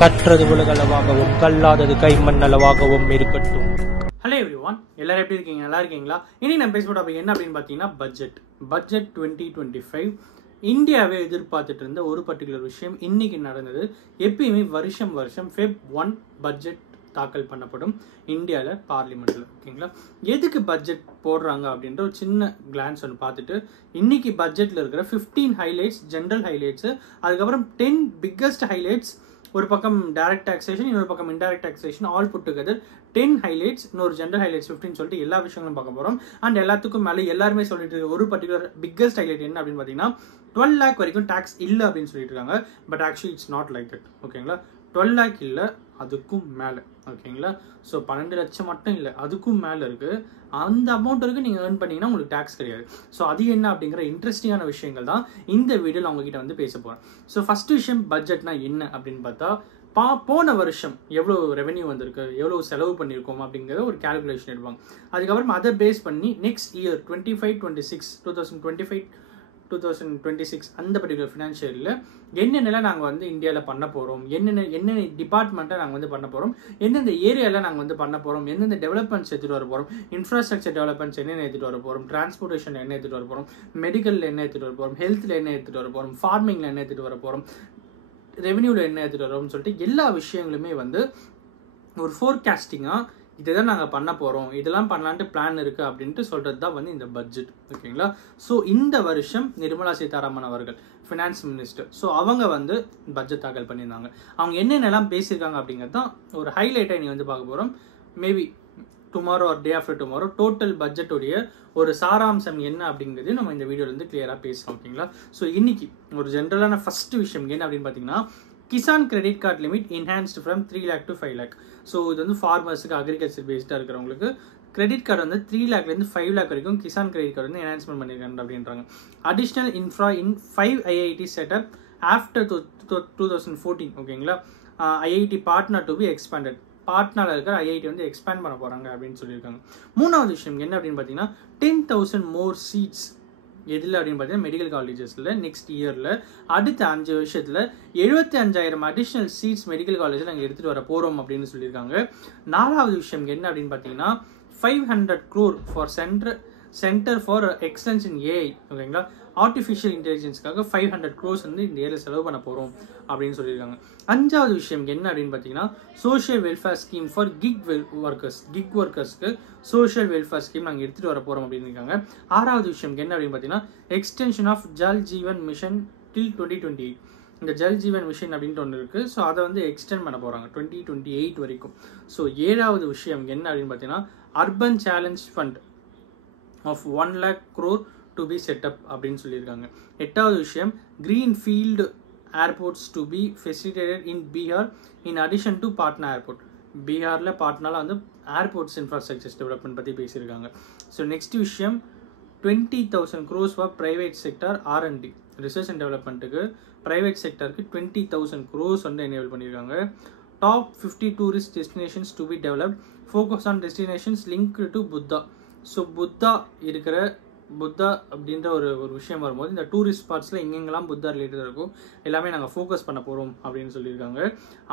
கற்றது உலகளவாகவும் கல்லாதது கைமண் அளவாகவும் இருக்கட்டும். Hello everyone, எல்லாரும் எப்படி இருக்கீங்க? நல்லா இருக்கீங்களா? இனி நம்ம பேச டாபிக் என்ன அப்படின்னு பார்த்தீங்கன்னா பட்ஜெட் 2025. இந்தியாவே எதிர்பார்த்துட்டு இருந்த ஒரு பர்டிகுலர் விஷயம் இன்னைக்கு நடந்தது. எப்பயுமே வருஷம் Feb 1 பட்ஜெட் தாக்கல் பண்ணப்படும் இந்தியாவில் பார்லிமெண்ட்டில். ஓகேங்களா, எதுக்கு பட்ஜெட் போடுறாங்க அப்படின்ற ஒரு சின்ன கிளான்ஸ் ஒன்று பார்த்துட்டு இன்னைக்கு பட்ஜெட்டில் இருக்கிற 15 ஹைலைட்ஸ், ஜென்ரல் ஹைலைட்ஸு, அதுக்கப்புறம் 10 பிக்கஸ்ட் ஹைலைட்ஸ், ஒரு பக்கம் டைரக்ட் டாக்ஸேஷன், இன்னொரு பக்கம் indirect taxation, all put together 10 highlights, இன்னொரு ஜென்ரல் ஹைலைட்ஸ் 15 சொல்லிட்டு எல்லா விஷயங்களும் பார்க்க போகிறோம். அண்ட் எல்லாத்துக்கும் மேலே எல்லாருமே சொல்லிட்டு ஒரு பர்டிகுலர் பிக்கஸ்ட் ஹைலைட் என்ன அப்படின்னு பார்த்தீங்கன்னா 12 lakh வரைக்கும் டேக்ஸ் இல்லை அப்படின்னு சொல்லிட்டு இருக்காங்க. But actually it's not like that. ஓகேங்களா, 12 lakh இல்லை, அதுக்கும் மேலே. ஓகேங்களா, ஸோ 12 லட்சம் மட்டும் இல்லை, அதுக்கும் மேலே இருக்குது. அந்த அமௌண்ட் வரைக்கும் நீங்கள் ஏர்ன் பண்ணீங்கன்னா உங்களுக்கு டேக்ஸ் கிடையாது. ஸோ அது என்ன அப்படிங்கிற இன்ட்ரெஸ்டிங்கான விஷயங்கள் தான் இந்த வீடியோவில் உங்ககிட்ட வந்து பேச போகிறேன். ஸோ ஃபர்ஸ்ட் விஷயம், பட்ஜெட்னா என்ன அப்படின்னு பார்த்தா, போன வருஷம் எவ்வளோ ரெவென்யூ வந்திருக்கு, எவ்வளோ செலவு பண்ணியிருக்கோம் அப்படிங்கிறத ஒரு கேல்குலேஷன் எடுப்பாங்க. அதுக்கப்புறம் அதை பேஸ் பண்ணி நெக்ஸ்ட் இயர் 2025 அந்த பர்டிகுலர் ஃபினான்ஷியலில் என்னென்னலாம் நாங்கள் வந்து இந்தியாவில் பண்ண போகிறோம், என்னென்ன டிபார்ட்மெண்ட்டை நாங்கள் வந்து பண்ண போகிறோம், எந்தெந்த ஏரியாவில் நாங்கள் வந்து பண்ண போகிறோம், எந்தெந்த டெவலப்மெண்ட்ஸ் எடுத்துகிட்டு வர போகிறோம், இன்ஃப்ராஸ்ட்ரக்சர் டெவலப்மெண்ட்ஸ் என்னென்ன எடுத்துகிட்டு வர போகிறோம், டிரான்ஸ்போர்ட்டேஷன் என்ன எடுத்துகிட்டு வர போகிறோம், மெடிக்கலில் என்ன எடுத்துகிட்டு வர போகிறோம், ஹெல்த்தில் என்ன எடுத்துகிட்டு வர போகிறோம், ஃபார்மிங்கில் என்ன எடுத்துகிட்டு வர போகிறோம், ரெவென்யூவில் என்ன எடுத்துகிட்டு வரோம்னு சொல்லிட்டு எல்லா விஷயங்களுமே வந்து ஒரு ஃபோர்காஸ்டிங்காக இதுதான் நாங்கள் பண்ண போகிறோம், இதெல்லாம் பண்ணலான்ட்டு பிளான் இருக்குது அப்படின்ட்டு சொல்கிறது தான் வந்து இந்த பட்ஜெட். ஓகேங்களா, ஸோ இந்த வருஷம் நிர்மலா சீதாராமன் அவர்கள் ஃபினான்ஸ் மினிஸ்டர், ஸோ அவங்க வந்து பட்ஜெட் தாக்கல் பண்ணியிருந்தாங்க. அவங்க என்னென்னலாம் பேசியிருக்காங்க அப்படிங்கிறது தான் ஒரு ஹைலைட்டாக நீ வந்து பார்க்க போகிறோம். Maybe tomorrow or day after tomorrow total பட்ஜெட்டுடைய ஒரு சாராம்சம் என்ன அப்படிங்கிறது நம்ம இந்த வீடியோலேருந்து கிளியராக பேசலாம். ஓகேங்களா, ஸோ இன்னைக்கு ஒரு ஜென்ரலான ஃபர்ஸ்ட் விஷயம் என்ன அப்படின்னு பார்த்தீங்கன்னா, Kisan credit card limit enhanced from 3 lakh to 5 lakh. So இது வந்து ஃபார்மர்ஸுக்கு, அக்ரிகல்ச்சர் பேஸ்டாக இருக்கிறவங்களுக்கு கிரெடிட் கார்டு வந்து 3 lakhலேருந்து 5 lakh வரைக்கும் கிசான் கிரெடிட் கார்டு வந்து என்ஹான்ஸ்மெண்ட் பண்ணியிருக்காங்க அப்படின்றாங்க. Additional infra in 5 IIT setup after 2014. ஓகேங்களா, IIT partner to be expanded. பார்ட்னரில் இருக்கிற ஐஐடி வந்து எக்ஸ்பேண்ட் பண்ண போகிறாங்க அப்படின்னு சொல்லியிருக்காங்க. மூணாவது விஷயம் என்ன அப்படின்னு பார்த்தீங்கன்னா 10,000 more seats. எதில் அப்படின்னு பார்த்தீங்கன்னா மெடிக்கல் காலேஜஸில் நெக்ஸ்ட் இயரில் அடுத்த 5 வருஷத்தில் 75,000 அடிஷ்னல் சீட்ஸ் மெடிக்கல் காலேஜில் நாங்கள் எடுத்துகிட்டு வர போகிறோம் அப்படின்னு சொல்லியிருக்காங்க. நாலாவது விஷயம் என்ன அப்படின்னு பார்த்தீங்கன்னா 500 crore for centre for excellence in AI. ஓகேங்களா, ஆர்டிஃபிஷியல் இன்டெலிஜென்ஸ்க்காக 500 crores வந்து இந்த ஏரியா செலவு பண்ண போகிறோம் அப்படின்னு சொல்லியிருக்காங்க. அஞ்சாவது விஷயம் என்ன அப்படின்னு பார்த்தீங்கன்னா social welfare scheme for gig ஒர்க்கர்ஸ்க்கு சோஷியல் வெல்ஃபேர் ஸ்கீம் நாங்கள் எடுத்துகிட்டு வர போகிறோம் அப்படின்னு இருக்காங்க. ஆறாவது விஷயம் என்ன அப்படின்னு பார்த்தீங்கன்னா extension of Jal Jeevan mission till 2028. இந்த ஜல் ஜீவன் மிஷன் அப்படின்ட்டு ஒன்று இருக்குது. ஸோ அதை வந்து எக்ஸ்டெண்ட் பண்ண போகிறாங்க 2028 வரைக்கும். ஸோ ஏழாவது விஷயம் என்ன அப்படின்னு பார்த்தீங்கன்னா urban challenge fund of 1 lakh crore to be set up அப்படின்னு சொல்லியிருக்காங்க. எட்டாவது விஷயம் green field airports to be facilitated in Bihar in addition to Patna airport. பீகாரில் பாட்னாவில் வந்து ஏர்போர்ட்ஸ் இன்ஃப்ராஸ்ட்ரக்சர்ஸ் டெவலப்மெண்ட் பற்றி பேசியிருக்காங்க. ஸோ நெக்ஸ்ட் விஷயம் 20,000 crores for private sector R&D, research and டெவலப்மெண்ட்டுக்கு ப்ரைவேட் செக்டருக்கு 20,000 crores வந்து எனேபிள் பண்ணியிருக்காங்க. Top 50 tourist destinations to be developed, focus on destinations linked to Buddha. So Buddha அப்படின்ற ஒரு விஷயம் வரும்போது இந்த டூரிஸ்ட் ஸ்பாட்ஸில் எங்கெங்கெல்லாம் புத்தா ரிலேட்டட் இருக்கும் எல்லாமே நாங்கள் ஃபோக்கஸ் பண்ண போகிறோம் அப்படின்னு சொல்லியிருக்காங்க.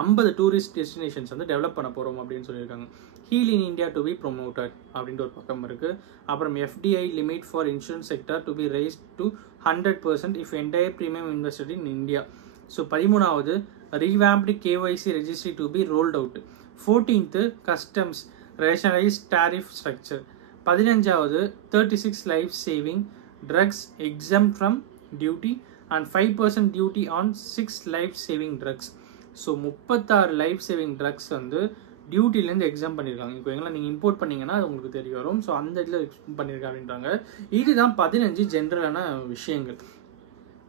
50 டூரிஸ்ட் டெஸ்டினேஷன்ஸ் வந்து டெவலப் பண்ண போகிறோம் அப்படின்னு சொல்லியிருக்காங்க. Heal in India to be promoted அப்படின்ற ஒரு பக்கம் இருக்குது. அப்புறம் FDI limit for insurance sector to be raise to 100% if entire premium invested in India. So 13வது revamped KYC registry to be rolled out. 14th customs rationalise tariff structure. 15வது 36 life saving drugs exempt from duty and 5% duty on 6 life saving drugs. So 36 life saving drugs வந்து டியூட்டிலேருந்து exam பண்ணியிருக்காங்க. இப்போ எங்களை நீங்கள் import பண்ணிங்கன்னா அது உங்களுக்கு தெரிய வரும். ஸோ அந்த இதில் பண்ணியிருக்காங்க அப்படின்றாங்க. இதுதான் 15 ஜென்ரலான விஷயங்கள்.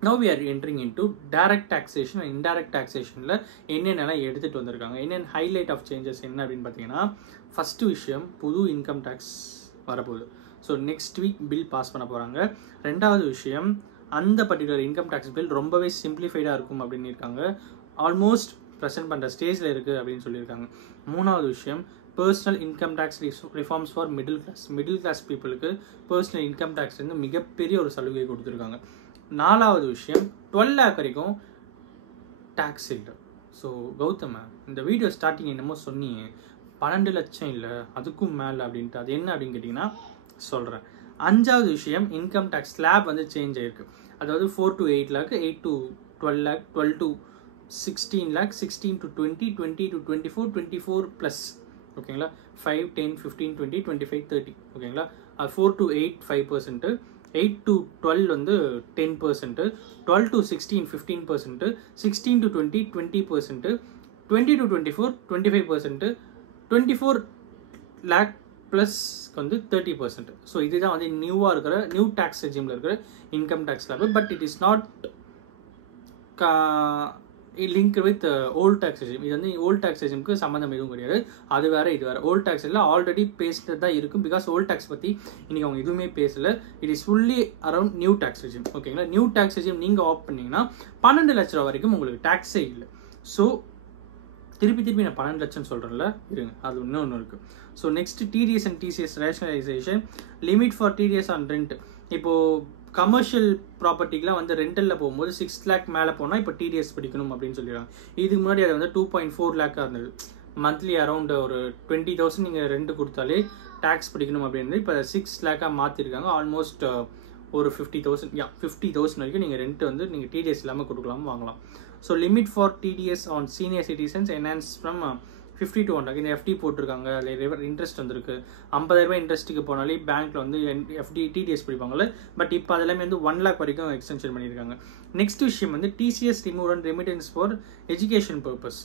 Now we are entering into direct taxation and indirect taxationல என்னென்னலாம் எடுத்துகிட்டு வந்திருக்காங்க, என்னென்ன ஹைலைட் ஆஃப் சேஞ்சஸ் என்ன அப்படின்னு பார்த்தீங்கன்னா ஃபர்ஸ்ட் விஷயம் புது இன்கம் டேக்ஸ் வரப்போகுது. So next week bill pass பண்ண போகிறாங்க. ரெண்டாவது விஷயம் அந்த பர்டிகுலர் இன்கம் டேக்ஸ் பில் ரொம்பவே சிம்பிளிஃபைடாக இருக்கும் அப்படின்னு இருக்காங்க. ஆல்மோஸ்ட் ப்ரெசென்ட் பண்ணுற ஸ்டேஜில் இருக்குது அப்படின்னு சொல்லியிருக்காங்க. மூணாவது விஷயம் personal income tax reforms for middle class பீப்புளுக்கு பர்சனல் இன்கம் டேக்ஸ் வந்து மிகப்பெரிய ஒரு சலுகை கொடுத்துருக்காங்க. நாலாவது விஷயம் 12 lakh வரைக்கும் டேக்ஸ் இல்லை. ஸோ கௌதம, இந்த வீடியோ ஸ்டார்டிங் என்னமோ சொன்னீங்க 12 லட்சம் இல்லை அதுக்கும் மேலே அப்படின்ட்டு, அது என்ன அப்படின்னு கேட்டிங்கன்னா சொல்கிறேன். 5வது விஷயம், இன்கம் டேக்ஸ் ஸ்லாப் வந்து சேஞ்ச் ஆகிருக்கு. அதாவது 4 to 8 lakh, 8 to 12 lakh, 12 to 16 lakh, 16 to 20, 20 to 24, 24 plus ஓகேங்களா, 5, 10, 15, 20, 25, 30 ஓகேங்களா. 4 to 8 5%, 8 to 12 வந்து 10%, 12 to 16 15%, 16 to 20 20%, 20 to 24 25%, 24 lakh plus வந்து 30%. ஸோ இதுதான் வந்து நியூவாக இருக்கிற நியூ டேக்ஸ் ரெஜிமில் இருக்கிற income tax slab. But it is not link with old tax regime. இது வந்து ஓல்ட் டேக்ஸ் ரெஜிமுக்கு சம்மந்தம் எதுவும் கிடையாது. அது வேறு இது வேறு. ஓல்ட் டேக்ஸ் எல்லாம் ஆல்ரெடி பேசிட்டு தான் இருக்கும். பிகாஸ் ஓல்ட் டேக்ஸ் பற்றி இன்றைக்கி அவங்க எதுவுமே பேசலை. It is fully around new tax regime ஓகேங்களா. நியூ டேக்ஸ் ரெஜிம் நீங்கள் ஆஃப் பண்ணிங்கன்னா 12 லட்ச ரூபா வரைக்கும் உங்களுக்கு டேக்ஸே இல்லை. ஸோ திருப்பி நான் 12 லட்சம் சொல்கிறேன்ல, இருங்க, அது இன்னொன்று இருக்குது. So next TDS and TCS rationalisation limit for TDS on rent. இப்போது கமர்ஷியல் ப்ராப்பர்ட்டிக்கெலாம் வந்து ரெண்டலில் போகும்போது 6 lakh மேலே போனால் இப்போ TDS பிடிக்கணும் அப்படின்னு சொல்லிடுறாங்க. இதுக்கு முன்னாடி அது வந்து 2.4 lakh இருந்தது. மந்த்லி அரௌண்ட் ஒரு 20,000 நீங்கள் ரெண்ட் கொடுத்தாலே டேக்ஸ் பிடிக்கணும் அப்படின்னு இப்போ 6 lakh மாற்றிருக்காங்க. ஆல்மோஸ்ட் ஒரு 50,000 வரைக்கும் நீங்கள் ரெண்ட் வந்து நீங்கள் TDS இல்லாமல் கொடுக்கலாமல் வாங்கலாம். So limit for TDS on senior citizens enhance from 50 to 1 lakh. இந்த FD போட்டிருக்காங்க, அதில் இன்ட்ரெஸ்ட் வந்துருக்கு. 50,000 இன்ட்ரெஸ்ட்டுக்கு போனாலே பேங்க்கில் வந்து TDS பிடிப்பாங்கல்ல. பட் இப்போ அதெல்லாமே வந்து 1 lakh வரைக்கும் எக்ஸ்டென்ஷன் பண்ணியிருக்காங்க. நெக்ஸ்ட் விஷயம் வந்து TCS remove and remittance for education purpose.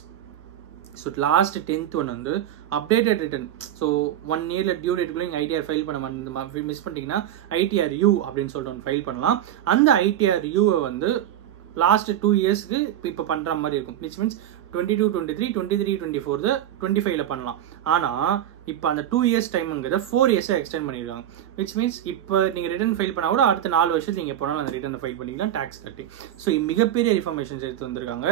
So last 10th one வந்து அப்டேட்டட் ரிட்டர்ன். ஸோ 1 yearல டியூ டேட்டுக்குள்ளே நீங்கள் ITR ஃபைல் பண்ண மிஸ் பண்ணிட்டீங்கன்னா ITRU அப்படின்னு சொல்லிட்டு ஒன்று ஃபைல் பண்ணலாம். அந்த ITRUவை வந்து லாஸ்ட் 2 yearsக்கு இப்போ பண்ணுற மாதிரி இருக்கும். விச் மீன்ஸ் 22, 23, 23, 24 25ல பண்ணலாம். ஆனால் இப்போ அந்த 2 years டைமுங்கிறத 4 yearsஸாக எக்ஸ்டெண்ட் பண்ணியிருக்காங்க. விச் மீன்ஸ் இப்போ நீங்கள் ரிட்டர்ன் ஃபைல் பண்ணால் கூட அடுத்த 4 வருஷத்துக்கு நீங்கள் போனாலும் அந்த ரிட்டர்னை ஃபைல் பண்ணிக்கலாம் டேக்ஸ் கட்டி. ஸோ மிகப்பெரிய இன்ஃபர்மேஷன்ஸ் எடுத்து வந்திருக்காங்க.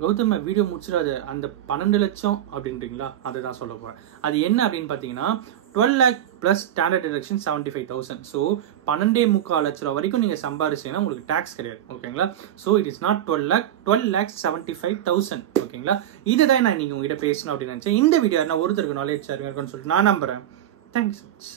கௌதம, வீடியோ முடிச்சிடாது. அந்த 12 லட்சம் அப்படின்றீங்களா, அதை தான் சொல்ல போகிறேன். அது என்ன அப்படின்னு பார்த்தீங்கன்னா 12 lakh plus standard deduction 75,000. So 12.25 லட்ச ரூபா வரைக்கும் நீங்கள் சம்பாரிச்சீங்கன்னா உங்களுக்கு டேக்ஸ் கிடையாது ஓகேங்களா. So it is not 12 lakh 75,000 ஓகேங்களா. இதை தான் நான் நீங்கள் உங்ககிட்ட பேசணும் அப்படின்னு நினச்சேன். இந்த வீடியோ நான் ஒருத்தருக்கு நாலேஜ் இருக்குன்னு சொல்லிட்டு நான் நம்புகிறேன். Thank you so much.